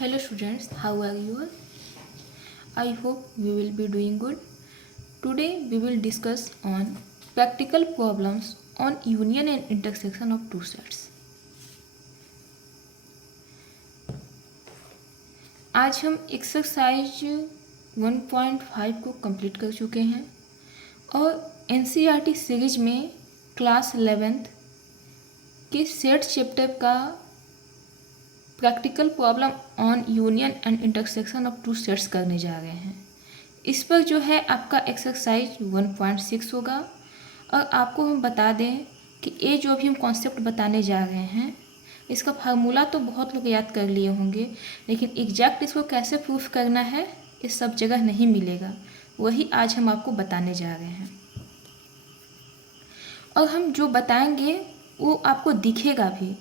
Hello students, how are you all? I hope you will be doing good. Today we will discuss on practical problems on union and intersection of two sets. आज हम exercise 1.5 को complete कर चुके हैं और NCERT series में class 11th के set chapter का practical problem on union and intersection of two sets करने जा रहे हैं। इस पर जो है आपका एक्सरसाइज 1.6 होगा और आपको हम बता दें कि ये जो भी हम कॉन्सेप्ट बताने जा रहे हैं इसका फार्मूला तो बहुत लोग याद कर लिए होंगे, लेकिन एग्जैक्ट इसको कैसे प्रूफ करना है इस सब जगह नहीं मिलेगा, वही आज हम आपको बताने जा रहे हैं। और हम जो बताएंगे वो आपको दिखेगा भी,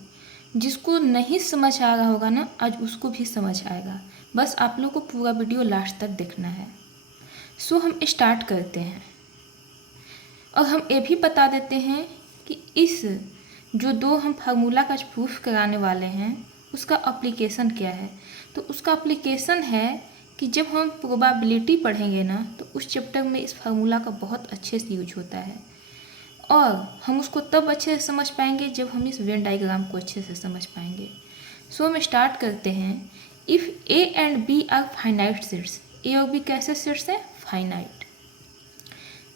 जिसको नहीं समझ आ रहा होगा ना आज उसको भी समझ आएगा। बस आप लोग को पूरा वीडियो लास्ट तक देखना है। सो हम स्टार्ट करते हैं और हम ये भी बता देते हैं कि इस जो दो हम फार्मूला का प्रूफ कराने वाले हैं उसका एप्लीकेशन क्या है। तो उसका एप्लीकेशन है कि जब हम प्रोबेबिलिटी पढ़ेंगे ना तो उस चैप्टर में इस फार्मूला का बहुत अच्छे से यूज होता है और हम उसको तब अच्छे से समझ पाएंगे जब हम इस वेन डायग्राम को अच्छे से समझ पाएंगे। सो हम स्टार्ट करते हैं। If A and B are finite sets, A और बी कैसे सेट्स हैं? Finite.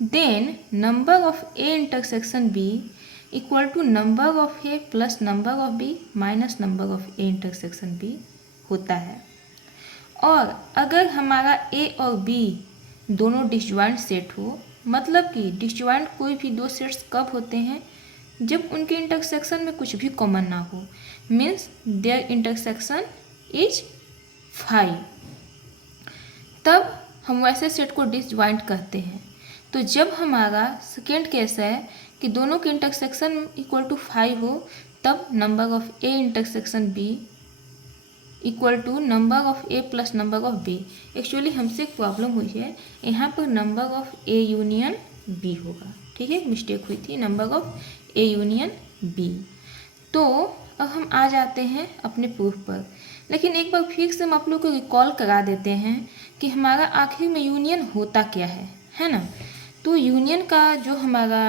Then number of A intersection B equal to number of A plus number of B minus number of A intersection B होता है। और अगर हमारा ए और B दोनों डिसजॉइंट सेट हो, मतलब कि डिसजॉइंट कोई भी दो सेट्स कब होते हैं? जब उनके इंटरसेक्शन में कुछ भी कॉमन ना हो, मीन्स देयर इंटरसेक्शन इज 5, तब हम वैसे सेट को डिसजॉइंट कहते हैं। तो जब हमारा सेकेंड केस है कि दोनों के इंटरसेक्शन इक्वल टू 5 हो, तब number of A intersection B equal to number of A plus number of B. Actually हमसे एक प्रॉब्लम हुई है, यहाँ पर number of A union B होगा, ठीक है, मिस्टेक हुई थी, number of A union B. तो अब हम आ जाते हैं अपने प्रूफ पर, लेकिन एक बार फिर से हम आप लोग को रिकॉल करा देते हैं कि हमारा आखिर में यूनियन होता क्या है ना। तो यूनियन का जो हमारा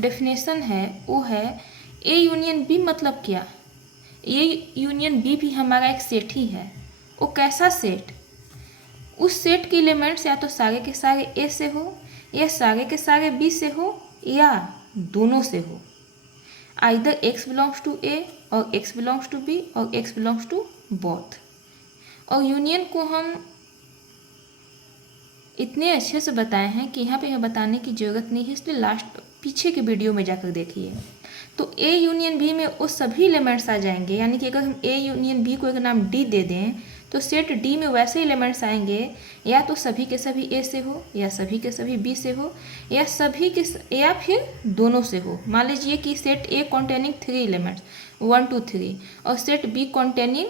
डेफिनेशन है वो है ए यूनियन बी, मतलब क्या? ये यूनियन बी भी हमारा एक सेट ही है। वो कैसा सेट? उस सेट के एलिमेंट्स या तो सारे के सारे ए से हो या सारे के सारे बी से हो या दोनों से हो। आइदर एक्स बिलोंग्स टू ए और एक्स बिलोंग्स टू बी और एक्स बिलोंग्स टू बोथ। और यूनियन को हम इतने अच्छे से बताए हैं कि यहाँ पे हमें बताने की ज़रूरत नहीं है, इसलिए लास्ट पीछे के वीडियो में जाकर देखिए। तो ए यूनियन बी में वो सभी एलिमेंट्स आ जाएंगे, यानी कि अगर हम ए यूनियन बी को एक नाम डी दे दें तो सेट डी में वैसे एलिमेंट्स आएंगे, या तो सभी के सभी ए से हो या सभी के सभी बी से हो या सभी के या फिर दोनों से हो। मान लीजिए कि सेट ए कॉन्टेनिंग 3 एलिमेंट्स 1 2 3 और सेट बी कॉन्टेनिंग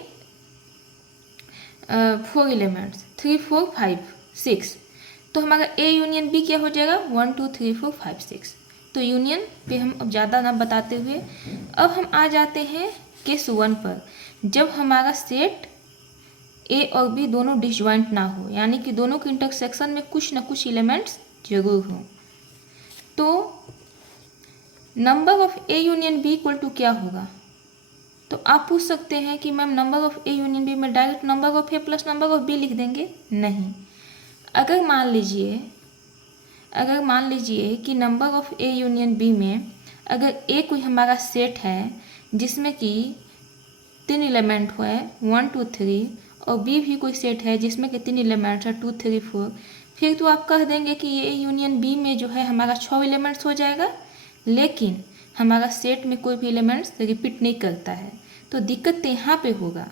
4 एलिमेंट्स 3 4 5 6, तो हमारा ए यूनियन बी क्या हो जाएगा? 1 2 3 4 5 6। तो यूनियन पे हम अब ज़्यादा ना बताते हुए अब हम आ जाते हैं केस 1 पर, जब हमारा सेट ए और बी दोनों डिसजॉइंट ना हो, यानी कि दोनों के इंटरसेक्शन में कुछ ना कुछ एलिमेंट्स जरूर हों। तो number of A union B equal to क्या होगा? तो आप पूछ सकते हैं कि ma'am number of A union B में direct number of A plus number of B लिख देंगे? नहीं। अगर मान लीजिए कि number of A union B में अगर ए कोई हमारा सेट है जिसमें कि 3 एलिमेंट है 1 2 3 और बी भी कोई सेट है जिसमें कि 3 एलिमेंट्स है 2 3 4, फिर तो आप कह देंगे कि ए यूनियन बी में जो है हमारा 6 एलिमेंट्स हो जाएगा, लेकिन हमारा सेट में कोई भी एलिमेंट्स रिपीट नहीं करता है। तो दिक्कत तो यहाँ पे होगा।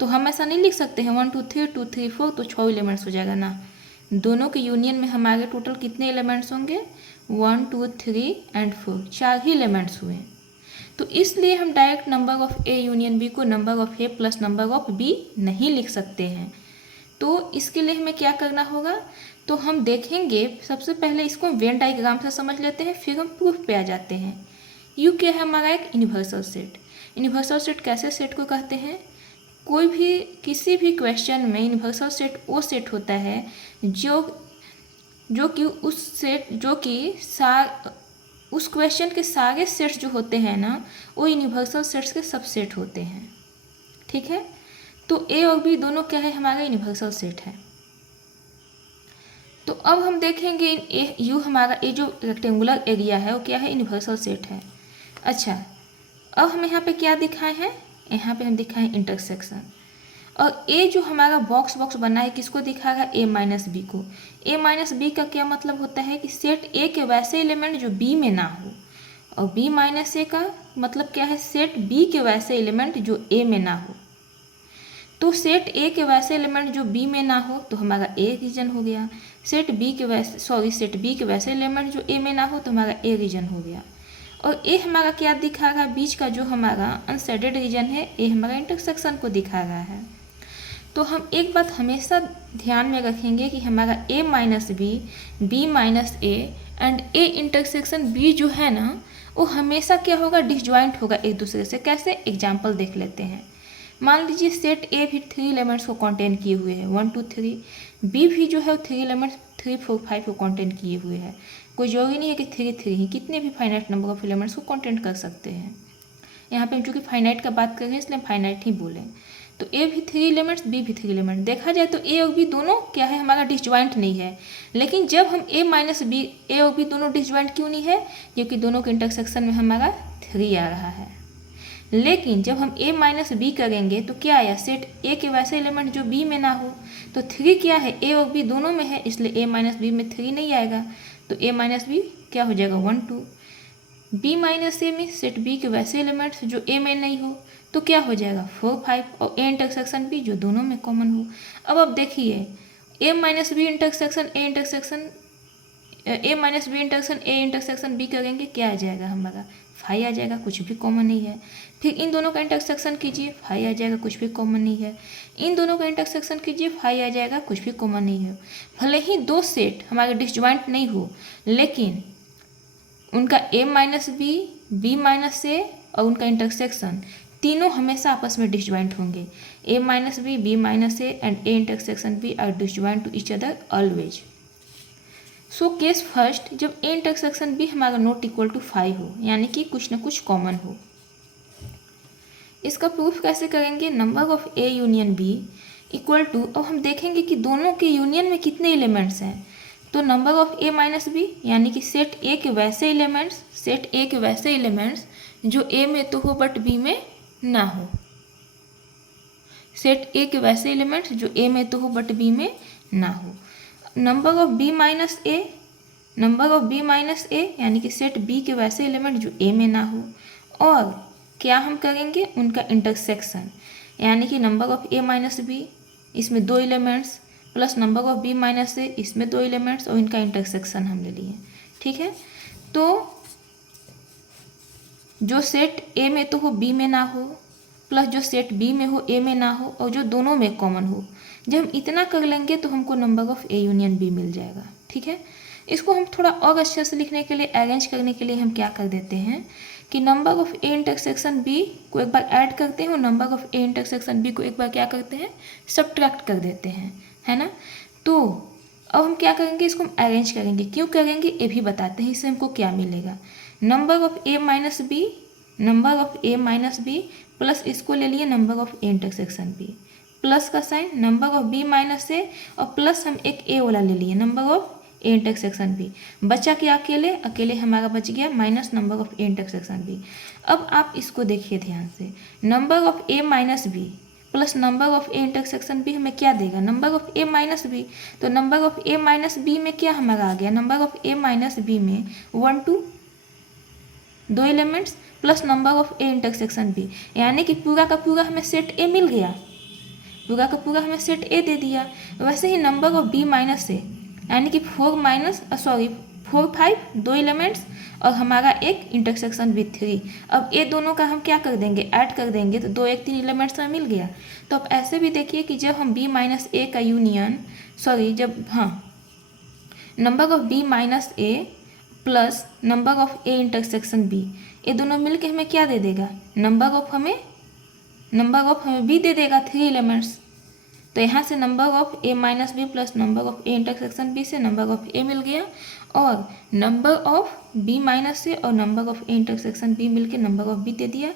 तो हम ऐसा नहीं लिख सकते हैं 1 2 3 2 3 4 तो 6 एलिमेंट्स हो जाएगा ना। दोनों के यूनियन में हमारे टोटल कितने एलिमेंट्स होंगे? 1 2 3 एंड 4, 4 ही एलिमेंट्स हुए। तो इसलिए हम direct number of A union B को number of A plus number of B नहीं लिख सकते हैं। तो इसके लिए हमें क्या करना होगा? तो हम देखेंगे, सबसे पहले इसको वेन डायग्राम से समझ लेते हैं, फिर हम प्रूफ पे आ जाते हैं। यू क्या है? हमारा एक यूनिवर्सल सेट। यूनिवर्सल सेट कैसे सेट को कहते हैं कोई भी किसी भी क्वेश्चन में यूनिवर्सल सेट वो सेट होता है जो कि उस क्वेश्चन के सारे सेट्स जो होते हैं ना वो यूनिवर्सल सेट्स के सबसेट होते हैं। ठीक है, तो ए और बी दोनों क्या है, हमारा यूनिवर्सल सेट है। तो अब हम देखेंगे यू हमारा ये जो रेक्टेंगुलर एरिया है वो क्या है, यूनिवर्सल सेट है। अच्छा, अब हम यहाँ पे क्या दिखाए हैं, यहाँ पे हम दिखाए इंटरसेक्शन। और ए जो हमारा बॉक्स बना है किसको दिखा रहा है, ए माइनस बी को। ए माइनस बी का क्या मतलब होता है कि सेट ए के वैसे एलिमेंट जो बी में ना हो, और बी माइनस ए का मतलब क्या है, सेट बी के वैसे एलिमेंट जो ए में ना हो। तो सेट ए के वैसे एलिमेंट जो बी में ना हो तो हमारा ए रीजन हो गया। सेट बी के वैसे एलिमेंट जो ए में ना हो तो हमारा ए रीजन हो गया। और ए हमारा क्या दिखा रहा है, बीच का जो हमारा अनशेडेड रीजन है, ए हमारा इंटरसेक्शन को दिखा रहा है। तो हम एक बात हमेशा ध्यान में रखेंगे कि हमारा A minus B minus A and A intersection B जो है ना वो हमेशा क्या होगा, डिसजॉइंट होगा एक दूसरे से। कैसे, एग्जाम्पल देख लेते हैं। मान लीजिए सेट ए भी 3 एलिमेंट्स को कंटेन किए हुए हैं, 1 2 3। बी भी जो है वो 3 एलिमेंट्स 3 4 5 को कंटेन किए हुए हैं। कोई जरूरी नहीं है कि 3 ही, कितने भी फाइनाइट नंबर ऑफ एलिमेंट्स को कंटेन कर सकते हैं। यहाँ पे हम चूँकि फाइनाइट का बात कर रहे हैं इसलिए हम फाइनाइट ही बोलें। तो ए भी 3 एलिमेंट्स, बी भी 3 एलिमेंट। देखा जाए तो ए और बी दोनों क्या है, हमारा डिसजॉइंट नहीं है। लेकिन जब हम ए माइनस बी, ए और बी दोनों डिसजॉइंट क्यों नहीं है, क्योंकि दोनों के इंटरसेक्शन में हमारा 3 आ रहा है। लेकिन जब हम a माइनस बी करेंगे तो क्या आया, सेट a के वैसे एलिमेंट जो b में ना हो। तो 3 क्या है, a और b दोनों में है, इसलिए a माइनस बी में 3 नहीं आएगा। तो a माइनस बी क्या हो जाएगा, 1 2। b माइनस ए में सेट b के वैसे एलिमेंट्स जो a में नहीं हो तो क्या हो जाएगा, 4 5। और a इंटरसेक्शन b जो दोनों में कॉमन हो। अब देखिए a minus B intersection a intersection b करेंगे, क्या आ जाएगा हमारा, 5 आ जाएगा, कुछ भी कॉमन नहीं है। फिर इन दोनों का इंटरसेक्शन कीजिए, 5 आ जाएगा, कुछ भी कॉमन नहीं है। इन दोनों का इंटरसेक्शन कीजिए, 5 आ जाएगा, कुछ भी कॉमन नहीं है। भले ही दो सेट हमारे डिसजॉइंट नहीं हो, लेकिन उनका a minus B minus A और उनका इंटरसेक्शन तीनों हमेशा आपस में डिसजॉइंट होंगे। a minus B minus A and a intersection b are disjoint to each other always. So case first, जब a इंटरसेक्शन b हमारा नॉट इक्वल टू 5 हो, यानी कि कुछ ना कुछ कॉमन हो। इसका प्रूफ कैसे करेंगे, number of a union b equal to, अब हम देखेंगे कि दोनों के यूनियन में कितने एलिमेंट्स हैं। तो number of a minus B यानी कि सेट a के वैसे एलिमेंट्स जो a में तो हो बट b में ना हो। सेट a के वैसे एलिमेंट्स जो a में तो हो बट b में ना हो। नंबर ऑफ b माइनस ए यानी कि सेट b के वैसे एलिमेंट जो a में ना हो। और क्या हम करेंगे, उनका इंटरसेक्शन, यानी कि number of a minus B, इसमें 2 elements, plus number of b minus A, इसमें 2 एलिमेंट्स, और इनका इंटरसेक्शन हम ले लिए। ठीक है, तो जो सेट a में तो हो b में ना हो, प्लस जो सेट b में हो a में ना हो, और जो दोनों में कॉमन हो। जब हम इतना कर लेंगे तो हमको number of a union b मिल जाएगा। ठीक है, इसको हम थोड़ा और अच्छे से लिखने के लिए, अरेंज करने के लिए हम क्या कर देते हैं कि number of a intersection b को एक बार ऐड करते हैं और number of a intersection b को एक बार क्या करते हैं, सब्ट्रैक्ट कर देते हैं, है ना। तो अब हम क्या करेंगे, इसको हम अरेंज करेंगे। क्यों करेंगे ये भी बताते हैं, इससे हमको क्या मिलेगा। Number of a minus B plus इसको ले लिए number of a intersection b, plus का sign number of b minus A, और प्लस हम एक a वाला ले लिए number of a intersection b। बचा क्या, अकेले हमारा बच गया minus number of a intersection b। अब आप इसको देखिए ध्यान से, number of a minus B plus number of a intersection b हमें क्या देगा, number of a minus B. तो number of a minus B में क्या हमारा आ गया, number of a minus B में 1 2 2 elements plus number of a intersection b, यानी कि पूरा का पूरा हमें सेट a मिल गया, पूरा का पूरा हमें सेट a दे दिया। वैसे ही नंबर ऑफ b माइनस ए यानी कि 4 5 2 एलिमेंट्स और हमारा एक इंटरसेक्शन विथ 3। अब ये दोनों का हम क्या कर देंगे, ऐड कर देंगे, तो 2 1 3 एलिमेंट्स में मिल गया। तो अब ऐसे भी देखिए कि जब हम b माइनस ए का union, number of b minus A plus number of a intersection b, ये दोनों मिलके हमें क्या दे देगा, नंबर ऑफ हमें नंबर ऑफ हमें बी दे देगा 3 एलिमेंट्स। तो यहाँ से number of A minus B plus number of A intersection B से नंबर ऑफ ए मिल गया, और नंबर ऑफ बी माइनस से और number of A intersection B मिल के नंबर ऑफ बी दे दिया।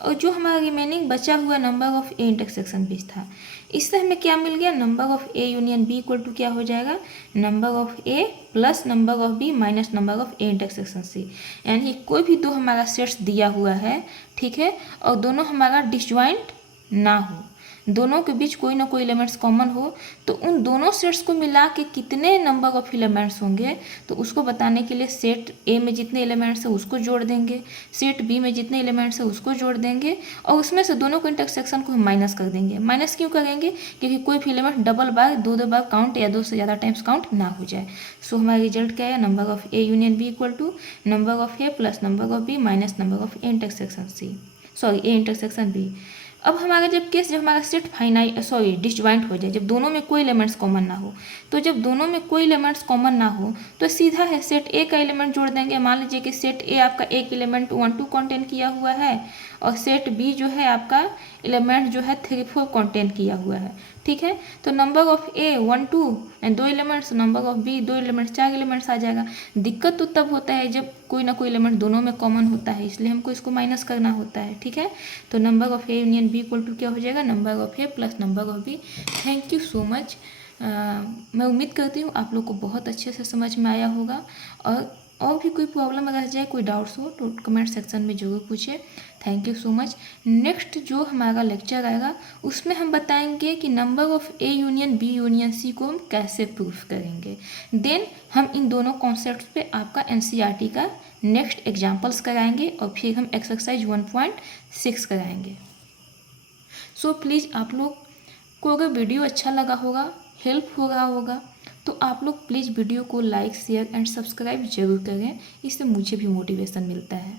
और जो हमारा रिमेनिंग बचा हुआ number of A intersection B था, इससे हमें क्या मिल गया, number of A union B equal to क्या हो जाएगा, number of A plus number of B minus number of A intersection C. यानी कोई भी दो हमारा सेट्स दिया हुआ है, ठीक है, और दोनों हमारा डिसजॉइंट ना हो, दोनों के बीच कोई ना कोई एलिमेंट्स कॉमन हो, तो उन दोनों सेट्स को मिला के कितने नंबर ऑफ एलिमेंट्स होंगे, तो उसको बताने के लिए सेट ए में जितने एलिमेंट्स हैं उसको जोड़ देंगे, सेट बी में जितने एलिमेंट्स हैं उसको जोड़ देंगे, और उसमें से दोनों को इंटरसेक्शन को हम माइनस कर देंगे। माइनस क्यों करेंगे, क्योंकि कोई भी एलिमेंट डबल बार दो बार काउंट या 2 से ज़्यादा टाइम्स काउंट ना हो जाए। सो हमारा रिजल्ट क्या है, number of A union B equal to number of A plus number of B minus number of A intersection C, sorry A intersection B. अब हमारा जब हमारा सेट डिसजॉइंट हो जाए, जब दोनों में कोई एलिमेंट्स कॉमन ना हो, तो जब दोनों में कोई एलिमेंट्स कॉमन ना हो तो सीधा है सेट ए का एलिमेंट जोड़ देंगे। मान लीजिए कि सेट ए आपका एक एलिमेंट 1 2 कंटेन किया हुआ है, और सेट बी जो है आपका एलिमेंट जो है 3 4 कंटेन किया हुआ है, ठीक है। तो number of A 1 2 and 2 elements, number of B 2 elements, 4 elements आ जाएगा। दिक्कत तो तब होता है जब कोई ना कोई एलिमेंट दोनों में कॉमन होता है, इसलिए हमको इसको माइनस करना होता है, ठीक है। तो number of A union B equal to क्या हो जाएगा, number of A plus number of B. Thank you so much. मैं उम्मीद करती हूँ आप लोग को बहुत अच्छे से समझ में आया होगा, और भी कोई प्रॉब्लम रह जाए, कोई डाउट्स हो तो कमेंट सेक्शन में ज़रूर पूछिए। Thank you so much. Next जो हमारा लेक्चर आएगा उसमें हम बताएंगे कि number of A union B union C को हम कैसे प्रूफ करेंगे। देन हम इन दोनों कॉन्सेप्ट्स पे आपका एनसीईआरटी का नेक्स्ट एग्जाम्पल्स कराएंगे, और फिर हम एक्सरसाइज 1.6 कराएंगे। सो प्लीज़ आप लोग को अगर वीडियो अच्छा लगा होगा, हेल्प हो रहा होगा, तो आप लोग प्लीज़ वीडियो को लाइक शेयर एंड सब्सक्राइब जरूर करें, इससे मुझे भी मोटिवेशन मिलता है।